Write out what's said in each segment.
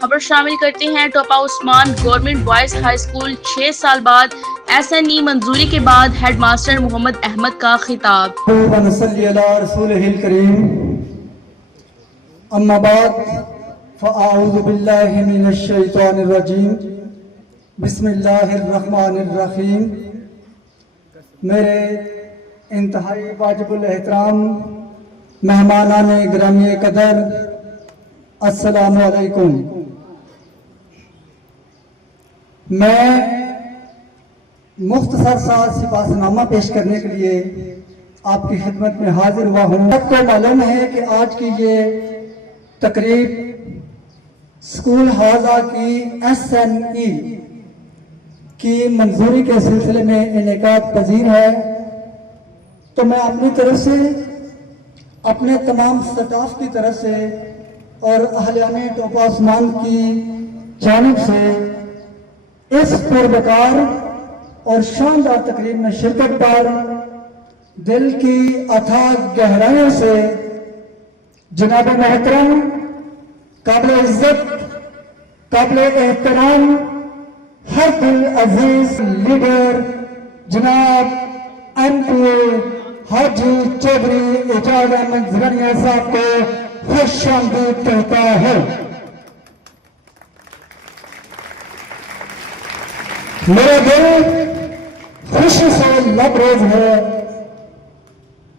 خبر شامل کرتے ہیں ٹوپا عثمان گورنمنٹ بوائز ہائی اسکول 6 سال بعد SNE منظوری کے بعد ہیڈ ماسٹر محمد احمد کا خطاب۔ اما بعد فاعوذ باللہ من الشیطان الرجیم بسم اللہ الرحمن الرحیم۔ میرے انتہائی واجب الاحترام مہمانان گرامی قدر، السلام علیکم۔ میں مختصر سا سپاس نامہ پیش کرنے کے لیے آپ کی خدمت میں حاضر ہوا ہوں۔ آپ کو معلوم ہے کہ آج کی یہ تقریب اسکول ہاضہ کی SNE کی منظوری کے سلسلے میں انعقاد پذیر ہے، تو میں اپنی طرف سے، اپنے تمام سٹاف کی طرف سے اور اہلیان ٹوپا عثمان کی جانب سے اس پروقار اور شاندار تقریب میں شرکت پر دل کی اتھاہ گہرائیوں سے جناب محترم، قابل عزت، قابل احترام، ہر دل عزیز لیڈر جناب MP حاجی چودھری اعجاز احمد زرنیہ صاحب کو خوش آمدید کہتا ہے۔ میرا دل خوشی سے لبریز ہے،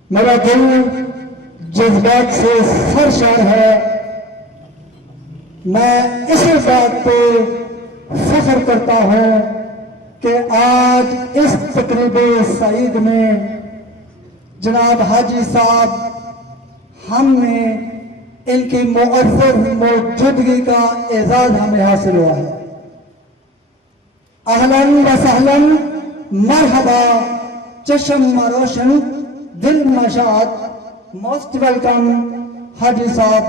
میرا دل جذبات سے سرشار ہے۔ میں اسی بات پہ فخر کرتا ہوں کہ آج اس تقریب سعید میں جناب حاجی صاحب ہم نے ان کی معزز موجودگی کا اعزاز ہمیں حاصل ہوا ہے۔ اہلاً و سہلاً، مرحبا، چشم روشن، دل مشاد، موسٹ ویلکم حاجی صاحب،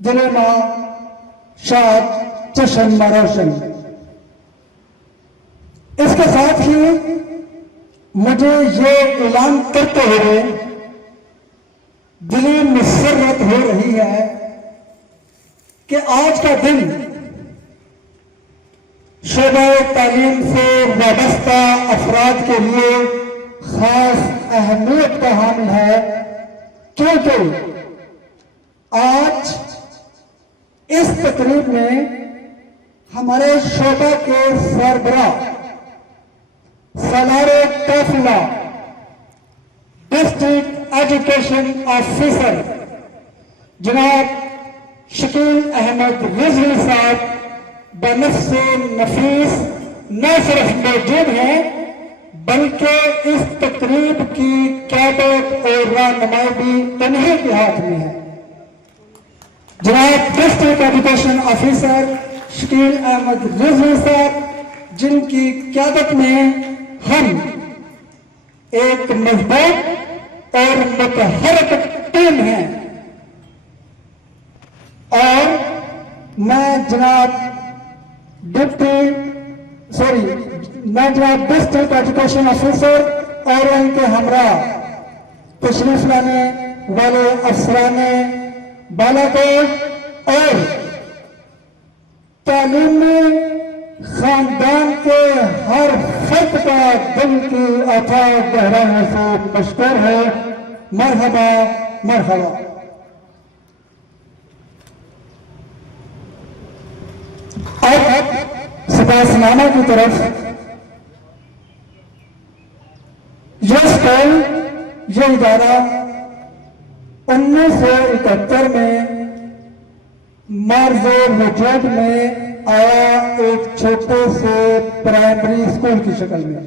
دل شاد، چشم روشن۔ اس کے ساتھ ہی مجھے یہ اعلان کرتے ہوئے دلی مسرت ہو رہی ہے کہ آج کا دن شعبہ تعلیم سے وابستہ افراد کے لیے خاص اہمیت کا حامل ہے، کیونکہ آج اس تقریب میں ہمارے شعبہ کے سربراہ سالار قافلہ ڈسٹرکٹ ایجوکیشن آفیسر جناب شکیل احمد رضوی صاحب بنفس نفیس نہ صرف موجود ہیں بلکہ اس تقریب کی قیادت اور رہنمائی بھی انہی کے ہاتھ میں ہے۔ جناب district education officer Shakeel Ahmed Rizvi صاحب، جن کی قیادت میں ہم ایک مضبوط اور متحرک ٹیم ہیں، اور میں جناب ڈسٹرکٹ ایجوکیشن آفیسر اور ان کے ہمراہ تشریف لانے والے افسران بالاکوٹ اور تعلیمی خاندان کے ہر فرد کا دل کی اتھاہ گہرائیوں سے مشکور ہے۔ مرحبا مرحبا۔ اب سپاس نامہ کی طرف۔ یہ اسکول، یہ ادارہ 1971 میں مارز وجود میں آیا، ایک چھوٹے سے پرائمری اسکول کی شکل میں۔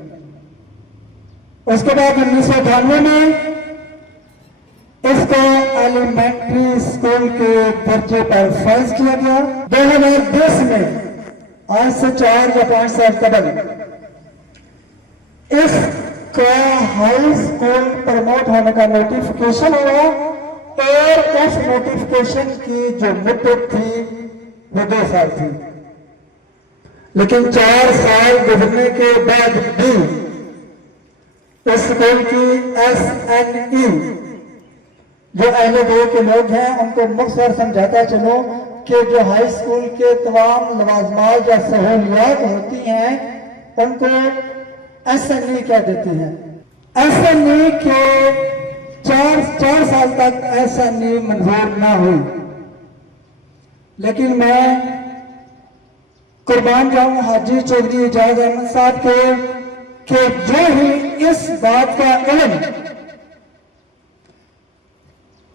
اس کے بعد 1998 میں اس کو ایلیمنٹری اسکول کے درجے پر فائز کیا گیا۔ 2010 میں، آج سے 4 یا 5 سال قبل، اس کا ہائی اسکول پروموٹ ہونے کا نوٹیفیکیشن ہوا، اور اس نوٹیفیکیشن کی جو مدت تھی وہ 2 سال تھی، لیکن 4 سال گزرنے کے بعد بھی اس اسکول کی SNE جو اہل دو کے لوگ ہیں ان کو مختصر سمجھاتا چلو کہ جو ہائی اسکول کے تمام لوازمات یا سہولیات ہوتی ہیں ان کو ایس این ای کہہ دیتے ہیں. ایس این ای کے چار سال تک ایس این ای منظور نہ ہوئی، لیکن میں قربان جاؤں حاجی چودھری اعجاز احمد صاحب کے کہ جو ہی اس بات کا علم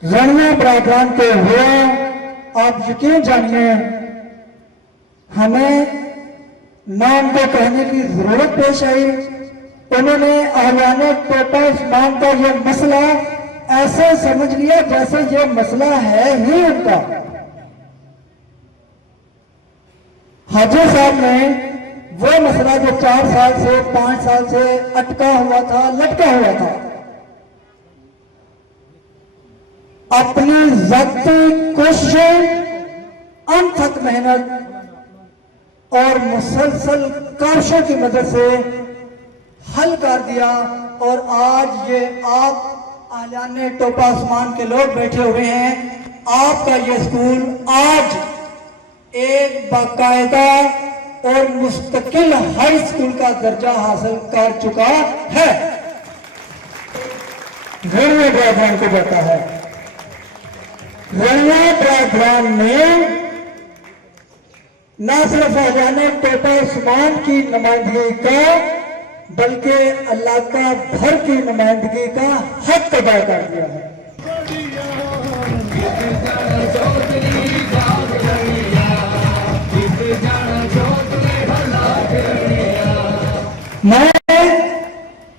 رنگا برادران کو ہوا، آپ یقین جانیے ہمیں نام کو کہنے کی ضرورت پیش آئی. انہوں نے اہلیان ٹوپا عثمان کا یہ مسئلہ ایسے سمجھ لیا جیسے یہ مسئلہ ہے ہی ان کا. حاجی صاحب نے وہ مسئلہ جو 4 سال سے 5 سال سے اٹکا ہوا تھا، لٹکا ہوا تھا، اپنی ذاتی کوششیں، انتھک محنت اور مسلسل کاوشوں کی مدد سے حل کر دیا. اور آج یہ آپ اہلیان ٹوپا عثمان کے لوگ بیٹھے ہوئے ہیں، آپ کا یہ اسکول آج ایک باقاعدہ اور مستقل ہائی اسکول کا درجہ حاصل کر چکا ہے. رنگا برادران کو بتا ہے، رنگا برادران نے نہ صرف اہلیان ٹوپا عثمان کی نمائندگی کا بلکہ علاقہ بھر کی نمائندگی کا حق ادا کر دیا ہے. میں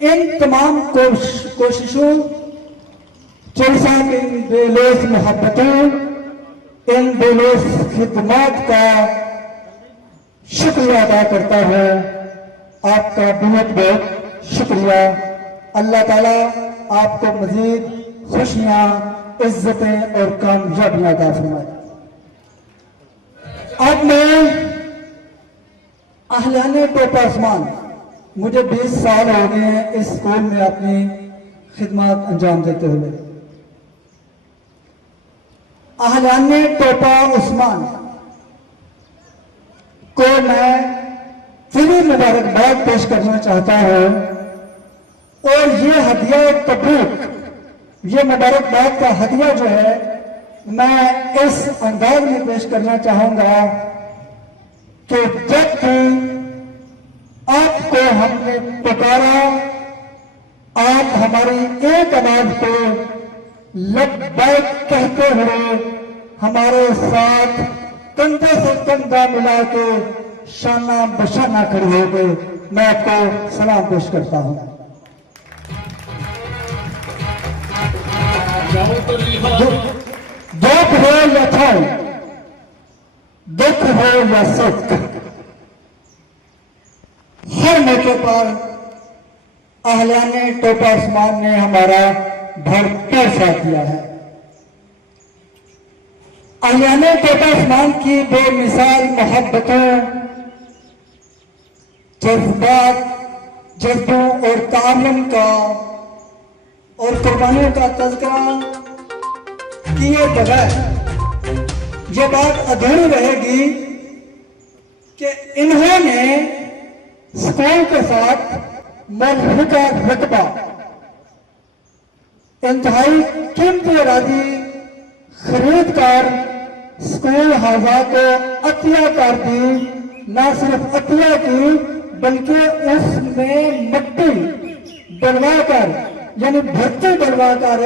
ان تمام کوششوں، چودھری صاحب ان بے لوث محبتوں، ان بے لوث خدمات کا شکریہ ادا کرتا ہوں. آپ کا بہت بہت شکریہ. اللہ تعالیٰ آپ کو مزید خوشیاں، عزتیں اور کامیابیاں عطا فرمائے. اب میں اہلیان ٹوپا عثمان، مجھے 20 سال ہو گئے ہیں اس اسکول میں اپنی خدمات انجام دیتے ہوئے. اہلیان ٹوپا عثمان کو میں پھر مبارکباد پیش کرنا چاہتا ہوں، اور یہ ہدیہ تبروک، یہ مبارکباد کا ہدیہ جو ہے میں اس انداز میں پیش کرنا چاہوں گا کہ جب بھی آپ کو ہم نے پکارا، آپ ہماری ایک آواز پہ لبیک کہتے ہوئے ہمارے ساتھ کندھے سے کندھا ملا کے شانہ بشانہ کھڑے ہو گئے. میں آپ کو سلام پیش کرتا ہوں. دکھ ہو یا تھل، دکھ ہو یا سکھ، ہر موقع پر اہلیان ٹوپا عثمان نے ہمارا بھرپور ساتھ دیا ہے. اہلیان ٹوپا عثمان کی بے مثال محبتوں، جذبوں اور تعاون کا اور قربانیوں کا تذکرہ کیے بغیر یہ بات ادھوری رہے گی کہ انہوں نے اسکول کے ساتھ ملحقہ رقبہ، انتہائی قیمتی اراضی خرید کر اسکول حاضہ کو عطیہ کر دی. نہ صرف عطیہ کی بلکہ اس میں مٹی ڈلوا کر، یعنی بھٹی ڈلوا کر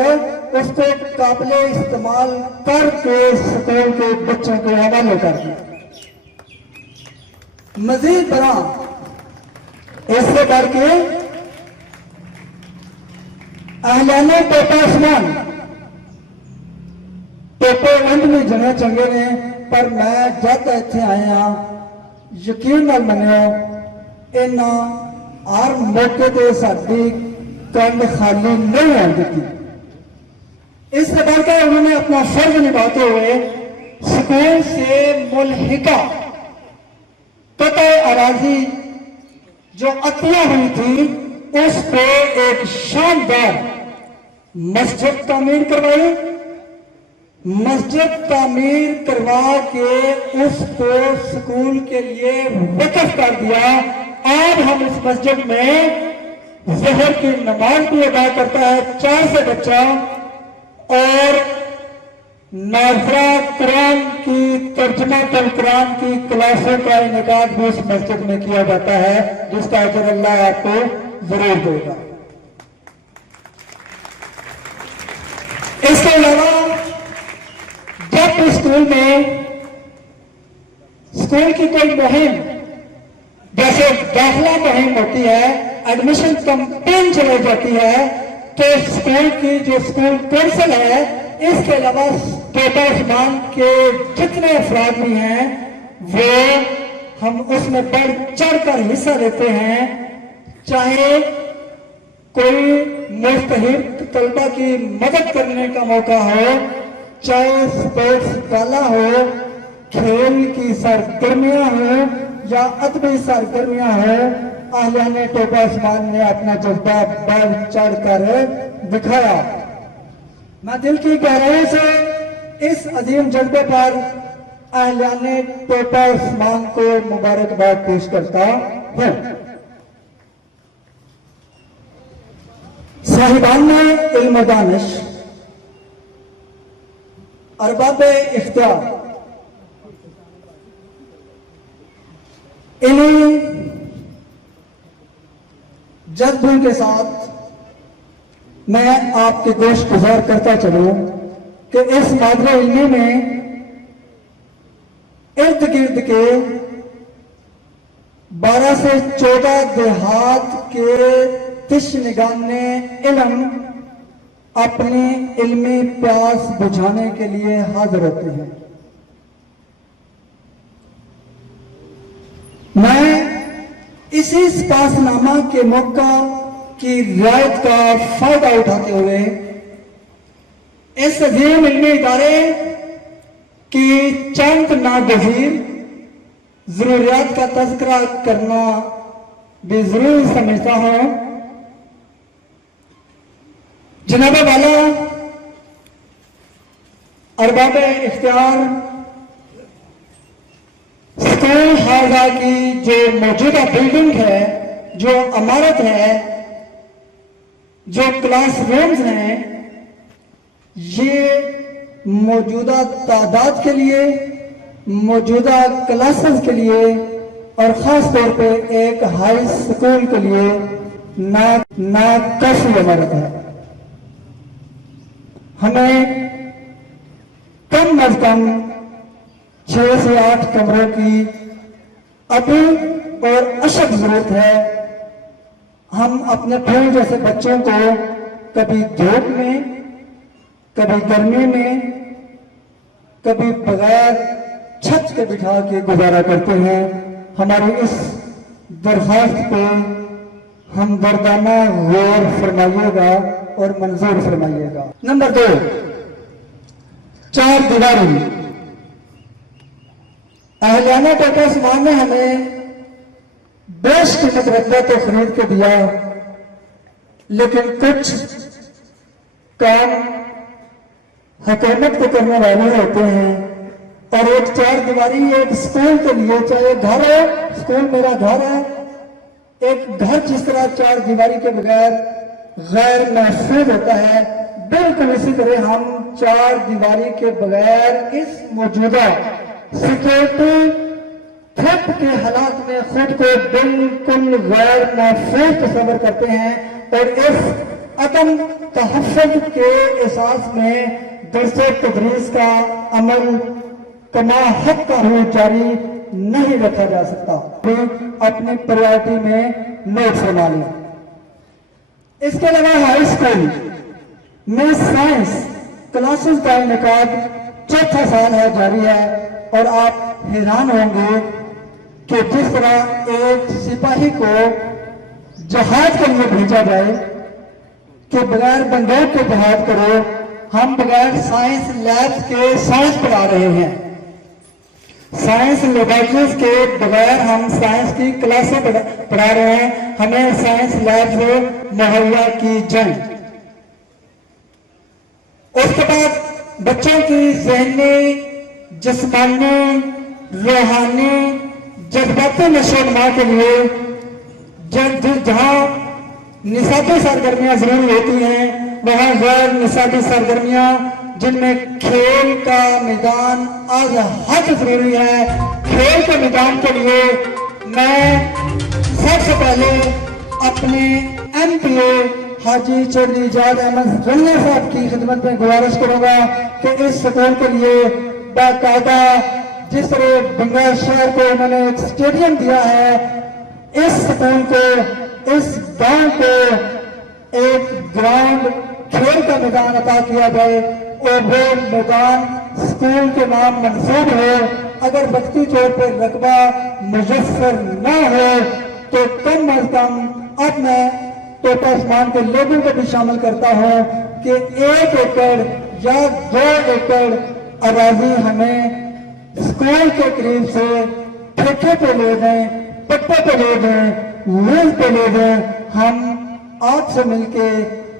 اس کو قابل استعمال کر کے اسکول کے بچوں کے حوالے کر دیا. مزید برآں اس سے بڑھ کے اہلیان ٹوپا عثمان ٹوپے انج میں جنے چنگے نے، پر میں جد اتنے آئے ہاں یقین نال منو انہاں ہر موقع تے ساڈی کنڈ خالی نہیں آن دیتی. اس سے بڑھ کر انہوں نے اپنا فرض نبھاتے ہوئے اسکول سے ملحقہ قطع اراضی جو عطیہ ہوئی تھی اس پہ ایک شاندار مسجد تعمیر کروائی، مسجد تعمیر کروا کے اس کو سکول کے لیے وقف کر دیا. آج ہم اس مسجد میں ظہر کی نماز بھی ادا کرتا ہے 4 سے بچہ, اور ناظرہ قرآن کی ترجمہ قرآن کی کلاسوں کا انعقاد بھی اس مسجد میں کیا جاتا ہے, جس کا اجر اللہ آپ کو ضرور دے گا. اس کے علاوہ جب اسکول میں اسکول کی کوئی مہم جیسے داخلہ مہم ہوتی ہے, ایڈمیشن کمپین چلائی جاتی ہے, تو اسکول کی جو اسکول کونسل ہے, اس کے علاوہ طوطا عثمان کے جتنے افراد بھی ہیں وہ ہم اس میں بڑھ چڑھ کر حصہ لیتے ہیں. چاہے کوئی مستحق طلبہ کی مدد کرنے کا موقع ہو, چاہے اسپورٹس گالا ہو, کھیل کی سرگرمیاں ہوں یا ادبی سرگرمیاں ہوں, اہلیان طوطا عثمان نے اپنا جذبہ بڑھ چڑھ کر دکھایا. میں دل کی گہرائیوں سے اس عظیم جذبے پر اہلیان طوطا عثمان کو مبارکباد پیش کرتا ہوں. صاحبان علم و دانش, ارباب اختیار, انہیں جذبوں کے ساتھ میں آپ کے گوش گزار کرتا چلوں کہ اس مادر علمی میں ارد گرد کے 12 سے 14 دیہات کے تشنگان علم اپنی علمی پیاس بجھانے کے لیے حاضر ہوتے ہیں. میں اسی سپاس نامہ کے موقع کی رعایت کا فائدہ اٹھاتے ہوئے اس عظیم علمی ادارے کی چند ناگزیر ضروریات کا تذکرہ کرنا بھی ضروری سمجھتا ہوں. جناب والا ارباب اختیار, اسکول حاضہ کی جو موجودہ بلڈنگ ہے, جو عمارت ہے, جو کلاس رومز ہیں, یہ موجودہ تعداد کے لیے, موجودہ کلاسز کے لیے اور خاص طور پہ ایک ہائی اسکول کے لیے ناکافی عمارت ہے. ہمیں کم از کم 6 سے 8 کمروں کی ابھی اور اشد ضرورت ہے. ہم اپنے پھول جیسے بچوں کو کبھی دھوپ میں, کبھی گرمی میں, کبھی بغیر چھت کے بٹھا کے گزارا کرتے ہیں. ہماری اس درخواست پہ ہمدردانہ غور فرمائیے گا اور منظور فرمائیے گا. نمبر 2, 4 دیواری. اہلیان طوطا عثمان نے ہمیں بیش قیمت رقبہ تو خرید کے دیا, لیکن کچھ کام حکومت کو کرنے والے ہوتے ہیں, اور ایک 4 دیواری ایک اسکول کے لیے, چاہے گھر ہے, اسکول میرا گھر ہے, ایک گھر جس طرح 4 دیواری کے بغیر غیر محفوظ ہوتا ہے, بالکل اسی طرح ہم 4 دیواری کے بغیر اس موجودہ سیکورٹی تھرپ کے حالات میں خود کو بالکل غیر محفوظ تصور کرتے ہیں, اور اس عدم تحفظ کے احساس میں درس و تدریس کا عمل کما حق کا ہو جاری نہیں رکھا جا سکتا. اپنی پرائرٹی میں نوٹ فرما لیں. اس کے علاوہ ہائی اسکول میں سائنس کلاسز کا انعقاد 4تھا سال ہے, جاری ہے, اور آپ حیران ہوں گے کہ جس طرح ایک سپاہی کو جہاد کے لیے بھیجا جائے کہ بغیر بندوق کے جہاد کرو, ہم بغیر سائنس لیبز کے سائنس پڑھا رہے ہیں. سائنس لیبارٹریز کے بغیر ہم سائنس کی کلاسیں پڑھا رہے ہیں. ہمیں سائنس لیبز مہیا کی جائیں. اس کے بعد بچوں کی ذہنی، جسمانی، روحانی، جذباتی نشو و نما کے لیے جہاں نصابی سرگرمیاں ضروری ہوتی ہیں وہاں غیر نصابی سرگرمیاں جن میں کھیل کا میدان از حد ضروری ہے. کھیل کے میدان کے لیے میں سب سے پہلے اپنے ایم پی اے حاجی چودھری ایجاد احمد رنگا صاحب کی خدمت میں گزارش کروں گا کہ اس سکول کے لیے باقاعدہ جس طرح بنگال شہر کو انہوں نے ایک اسٹیڈیم دیا ہے، اس سکول کو، اس گاؤں کو ایک گراؤنڈ کھیل کا میدان عطا کیا جائے اور وہ میدان سکول کے نام منسوب ہو. اگر وقتی طور پر رقبہ میسر نہ ہو تو کم از کم اب میں ٹوپا عثمان کے لوگوں کو بھی شامل کرتا ہوں کہ 1 ایکڑ یا 2 ایکڑ اراضی ہمیں اسکول کے قریب سے ٹھیکے پہ لے دیں، پٹے پہ لے دیں، لیز پہ لے دیں. ہم آپ سے مل کے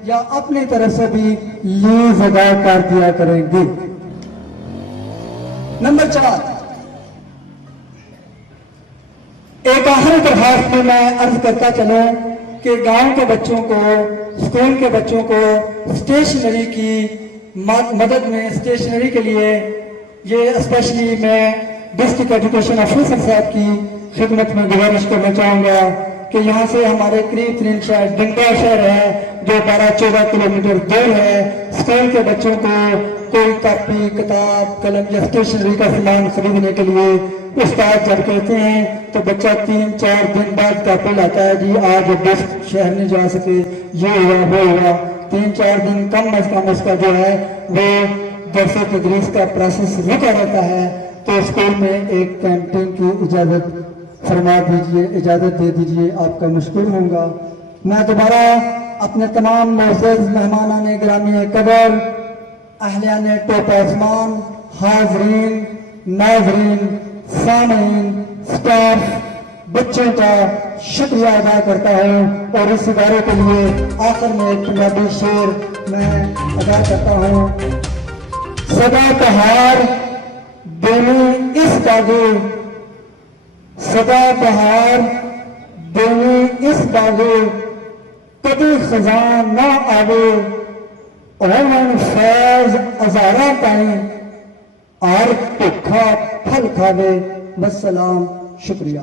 یا اپنی طرف سے بھی لیز ادا کر دیا کریں گے. نمبر 4، ایک آخری درخواست میں عرض کرتا چلوں کہ گاؤں کے بچوں کو، اسکول کے بچوں کو اسٹیشنری کی مدد میں، اسٹیشنری کے لیے یہ اسپیشلی میں ڈسٹرکٹ ایجوکیشن آفیسر صاحب کی خدمت میں گزارش کرنا چاہوں گا کہ یہاں سے ہمارے قریب ترین شہر ڈنڈا شہر ہے جو 12-14 کلومیٹر دور ہے. اسکول کے بچوں کو کوئی کاپی، کتاب، قلم یا اسٹیشنری کا سامان خریدنے کے لیے استاد جب کہتے ہیں تو بچہ 3-4 دن بعد کاپی لاتا ہے، جی آج ڈسک شہر نہیں جا سکے، یہ ہوا وہ ہوا. 3-4 دن کم از کم اس کا جو ہے وہ درس و تدریس کا پروسیس رکا رہتا ہے. تو اسکول میں ایک کینٹین کی اجازت فرما دیجئے، اجازت دے دیجئے، آپ کا مشکور ہوں گا. میں دوبارہ اپنے تمام معزز مہمانان گرامی قدر، اہلیان ٹوپا عثمان، حاضرین، ناظرین، سامعین، سٹاف، بچوں کا شکریہ ادا کرتا ہوں اور اس ادارے کے لیے آخر میں ایک پنجابی شعر میں ادا کرتا ہوں. صدا بہار دینی اس باغے، صدا بہار دینی اس باغے، کبھی خزاں نہ آوے، اون فیض ازارہ تائیں، اور بھکھا پھل کھاوے. والسلام، شکریہ.